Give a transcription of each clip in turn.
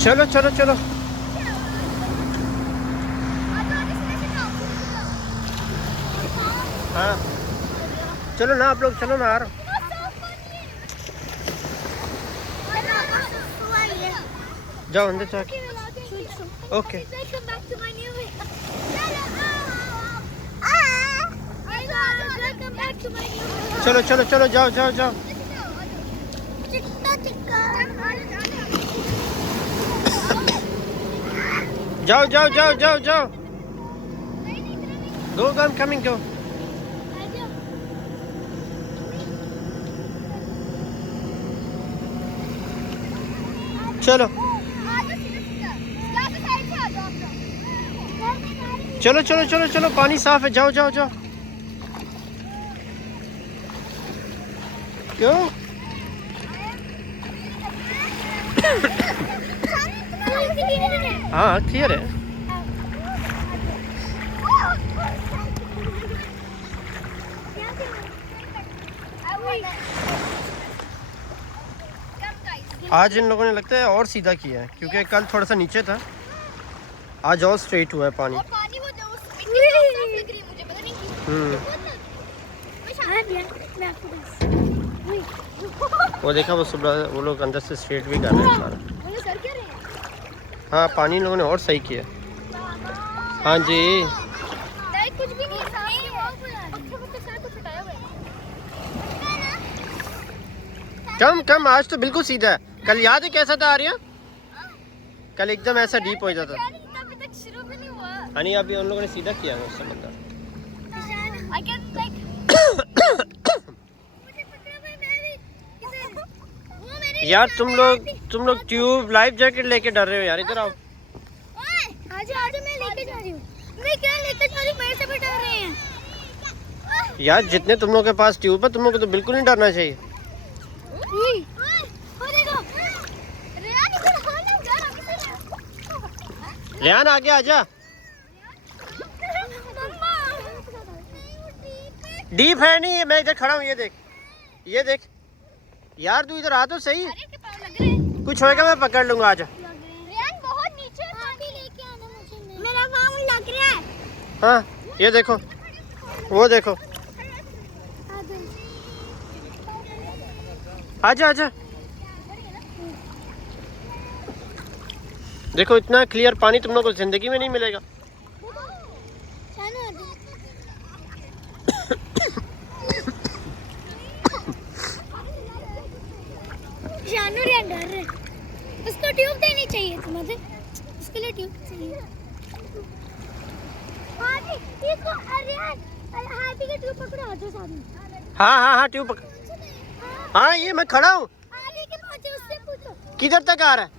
चलो चलो चलो। हाँ चलो ना आप लोग, चलो ना यार। जाओ अंदर जाके। ओके चलो चलो चलो, जाओ जाओ जाओ। जाओ जाओ जाओ जाओ जाओ। गो गो, I'm coming, go। चलो चलो चलो चलो चलो, पानी साफ है, जाओ जाओ जाओ। क्यों? हाँ क्लियर है। आज इन लोगों ने लगता है और सीधा किया है, क्योंकि कल थोड़ा सा नीचे था, आज और स्ट्रेट हुआ है पानी। वो देखा, वो सुबह वो लोग अंदर से स्ट्रेट भी कर रहे हैं सारा। हाँ पानी इन लोगों ने और सही किया। हाँ जी कुछ भी नहीं, कम कम, आज तो बिल्कुल सीधा है। कल याद है कैसा था आर्या? कल एकदम ऐसा डीप हो जाता। नहीं अभी उन लोगों ने सीधा किया है उससे बंदा। यार तुम लोग ट्यूब लाइफ जैकेट लेके डर रहे हो यार, इधर आओ। आजा मैं लेके जा रही हूँ। मैं क्या लेके जा रही हूँ, मेरे से भी डर रहे हैं यार। जितने तुम लोगों के पास ट्यूब है, तुम लोगों को तो बिल्कुल नहीं डरना चाहिए। रेहान आगे आजा। डीप है नहीं, मैं इधर खड़ा हूँ, ये देख ये देख। यार तू इधर आ तो सही, कुछ होएगा मैं पकड़ लूंगा। आजा। बहुत नीचे लेके आना मुझे, मेरा पाँव लग रहा है। हाँ ये देखो, वो देखो। आजा आजा। देखो इतना क्लियर पानी तुम लोगों को जिंदगी में नहीं मिलेगा। जानू रियान डर रहे, उसको ट्यूब देनी चाहिए तुम्हें, उसके लिए ट्यूब चाहिए। इसको रियान हैप्पी का ट्यूब पकड़ो, आ जाओ सामने। हाँ ट्यूब पकड़। हाँ ये मैं खड़ा हूँ। आगे के पहुंचे, उससे पूछो किधर तक आ रहा है?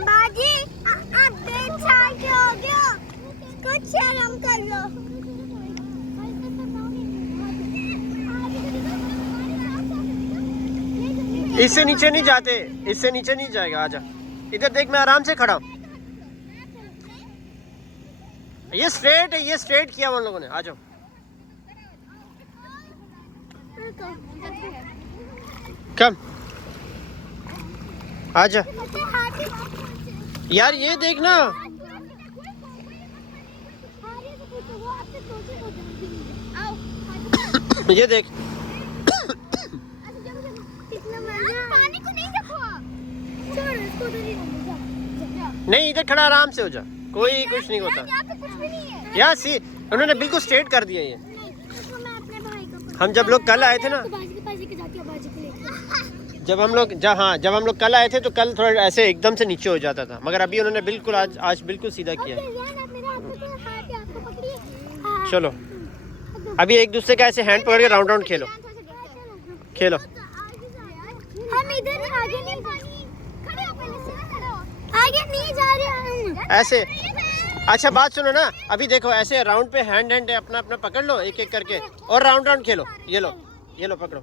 बाजी आप देख साल हो गया, कुछ शर्म कर लो। इससे नीचे नहीं जाते, इससे नीचे नहीं जाएगा। आजा इधर देख, मैं आराम से खड़ा हूँ। ये स्ट्रेट है, ये स्ट्रेट किया उन लोगों ने। आ जाओ। कम आजा यार, ये देख ना। ये देख। नहीं इधर खड़ा आराम से हो जा, कोई कुछ नहीं होता। यार सी उन्होंने बिल्कुल स्ट्रेट कर दिया ये। हम जब लोग कल आए थे ना, जब हम लोग कल आए थे तो कल थोड़ा ऐसे एकदम से नीचे हो जाता था, मगर अभी उन्होंने बिल्कुल आज बिल्कुल सीधा किया। चलो अभी एक दूसरे का ऐसे हैंड पकड़ के राउंड राउंड खेलो। हम इधर आगे नहीं, खड़े हो पहले से, आगे नहीं जा रहे हम ऐसे। अच्छा बात सुनो ना, अभी देखो ऐसे राउंड पे हैंड अपना अपना पकड़ लो एक एक करके, और राउंड राउंड खेलो। ये लो पकड़ो।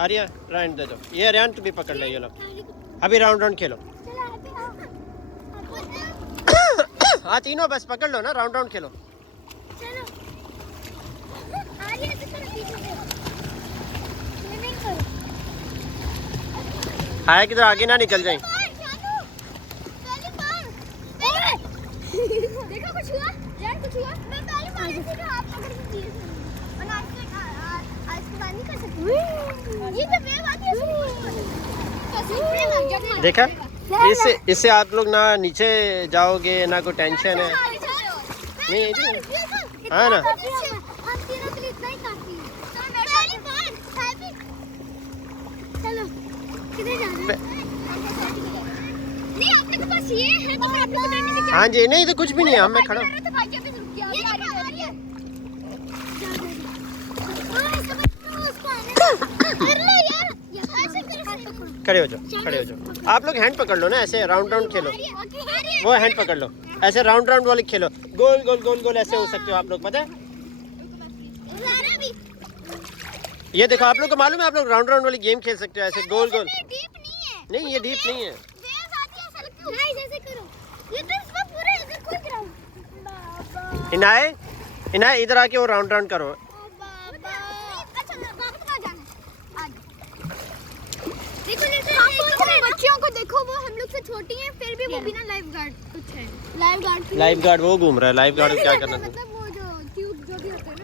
आर्या राउंड दे दो, ये रेहान तू भी पकड़ ले। ये लो अभी राउंड राउंड खेलो। हाँ तीनों बस पकड़ लो ना, राउंड राउंड खेलो। हाय किधर आगे ना निकल जाए। देखो कुछ हुआ? यार कुछ हुआ? मैं पहले मारी थी तो आप पकड़ के दिए थे। और आज के बाद नहीं कर सकते। ये तो मैं बात है। देखा, इससे आप लोग ना नीचे जाओगे ना, कोई टेंशन है नहीं जी। हाँ ना, हम तीनों के लिए इतना ही काफी है। चलो किधर जा रहे हैं? नहीं आपके तो पास ये है तो फिर आप लोग को डरने से क्या? हाँ जी, नहीं तो कुछ भी नहीं है, हम मैं खड़ा हूँ। तो भाई अभी रुक गया। ये आ रही है। कर लो यार। ऐसे करो। खड़े हो जाओ, खड़े हो जाओ। आप लोग हैंड पकड़ लो ना, ऐसे राउंड राउंड खेलो। वो हैंड पकड़ लो, ऐसे राउंड राउंड वाली खेलो। गोल गोल गोल गोल ऐसे हो सकते हो आप लोग, पता है? ये देखो, आप लोग को मालूम है, आप लोग राउंड राउंड वाली गेम खेल सकते हो ऐसे गोल गोल। नहीं, ये डीप नहीं है। इनाय, इनाय इधर आके वो राउंड राउंड करो। बच्चियों को देखो, वो हम लोग से छोटी हैं, फिर भी वो बिना लाइफ गार्ड कुछ है। लाइफ गार्ड वो घूम रहा है, लाइफ गार्ड क्या करना? मतलब वो जो ट्यूब जो भी होते हैं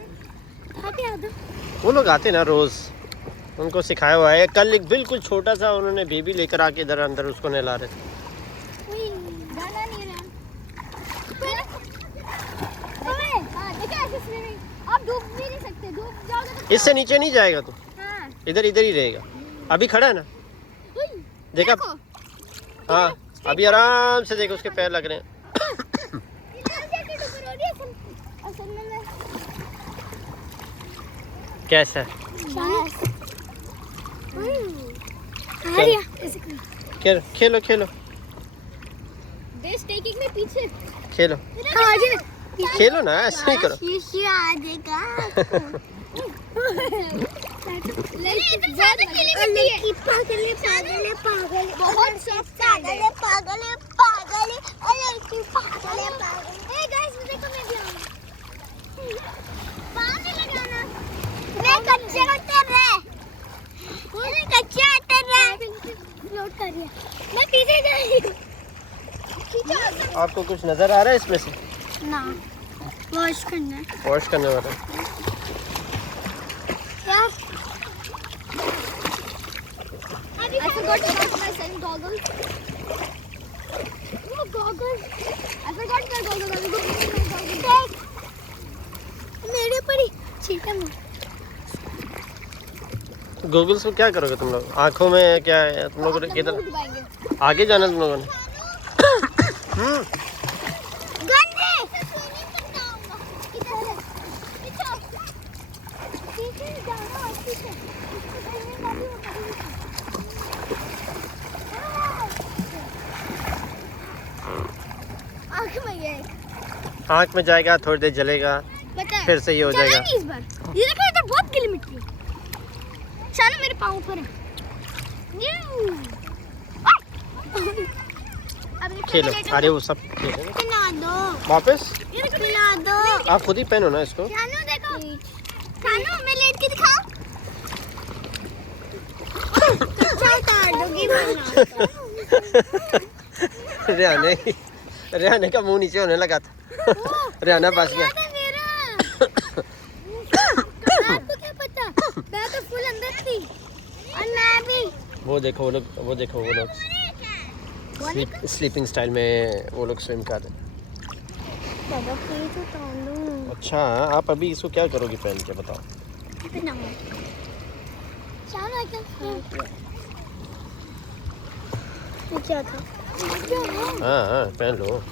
ना, वो लोग आते ना रोज, उनको सिखाया हुआ है। कल एक बिल्कुल छोटा सा उन्होंने बेबी लेकर आके इधर अंदर उसको नहला रहे थे। जाना नहीं है। आप डूब भी नहीं सकते, डूब जाओगे तो इससे नीचे नहीं जाएगा तू, हाँ। इधर इधर ही रहेगा। अभी खड़ा है ना, देखा? हाँ, अभी आराम से देखो, उसके पैर लग रहे हैं। कैसा है? खेलो खेलो खेलो टेकिंग में पीछे खेलो खेलो ना, ऐसे नहीं करो। मैं पीछे जा रही हूँ। आपको कुछ नजर आ रहा है इसमें से? ना, वॉश करना है। वॉश करने वाला क्या? I forgot to put my sun goggles. Oh, goggles. I forgot my goggles. I will go get my goggles. मेरे पर ही छींटा मार। गूगल्स को क्या करोगे तुम लोग? आंखों में क्या है तुम लोगों ने? किधर आगे जाना तुम लोगों ने? आँख में जाएगा, थोड़ी देर जलेगा, फिर से ये हो जाएगा। इस बार ये देखो, इधर बहुत गिली मिट्टी है। शानू मेरे पाँव पर है। खेलो, अरे वो सब खेलो पिला दो वापस। पिला दो। आप खुद ही पहनो ना इसको। शानू देखो, शानू मैं लेट के दिखाऊं? कच्चा काट दूंगी रेहाने का मुंह नीचे होने लगा था। रेहाना बच गया। आपको क्या पता, मैं तो फुल अंदर थी और मैं भी। वो देखो वो लोग स्लीपिंग स्टाइल में वो लोग स्विम कर रहे हैं। अच्छा, आप अभी इसको क्या करोगी पहन के, बताओ? क्या था? हाँ, पहन लो।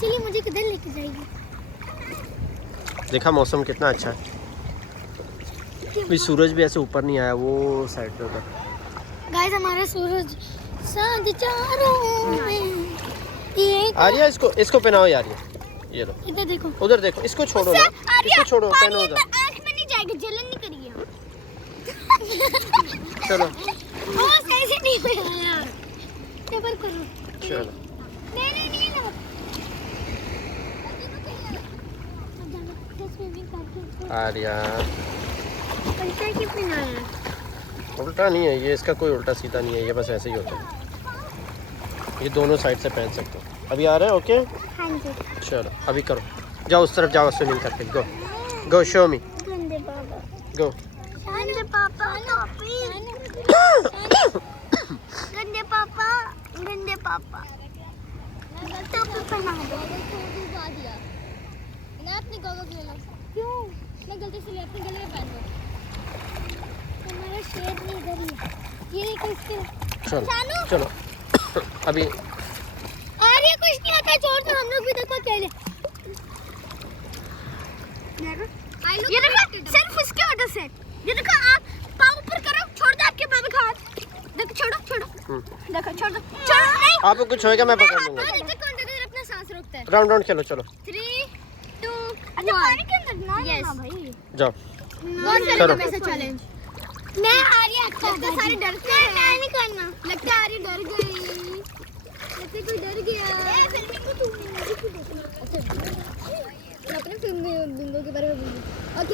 चलिए, मुझे किधर लेके जाएगी? देखा मौसम कितना अच्छा है। अभी सूरज भी ऐसे ऊपर नहीं आया, वो साइड पे उधर। गाइस, हमारा सूरज चांद चारों में। ये आर्या इसको पहनाओ यार, ये लो। इधर देखो, उधर देखो, इसको छोड़ो ना, इसको छोड़ो, पहनो उधर। आँख में नहीं जाएगा, जलन नहीं करेगी। चलो ओ सही से नहीं हुआ, सबर करो। चलो नहीं ना। स्विमिंग करके आर्या पंचा की पहनाया। उल्टा नहीं है ये, इसका कोई उल्टा सीधा नहीं है, ये बस ऐसे ही होता है। ये दोनों साइड से पहन सकते हो। अभी आ रहा है? ओके हाँ जी। चलो अभी करो, जाओ उस तरफ जाओ स्विमिंग करके। गो गो शो मी, गंदे पापा, गो। गंदे पापा, गंदे पापा, गंदे पापा। टोपी पहना दो। मैं अपनी गॉगल्स ले लूं। क्यों? मैं गलती से अपने गले में पहन लूं। हमारा शेड नहीं इधर ही है। ये देखो इसके। चलो चलो अभी अरे कुछ नहीं आता, छोड़ दो, हम लोग भी देखो अकेले। ये देखो सिर्फ इसके वजह से। ये देखो आप पाँव ऊपर करो, छोड़ दो आपके पाँव का हाथ। देखो छोड़ो छोड़ो, देखो छोड़ दो, छोड़ो नहीं। आपको कुछ होएगा मैं पकड़ लूंगा। देखो कौन देर अपना सांस रोकता है। राउंड राउंड खेलो चलो। 3 2 1 पानी के अंदर ना भाई। जाओ कौन करो। करेगा वैसा चैलेंज? मैं आ रही हूं। लगता सारे डरते हैं। मैं नहीं करना। लगता आ रही डर गई। लगता कोई डर गया। फिल्मिंग को तू अपने फिल्म बिंगो के बारे में बोल।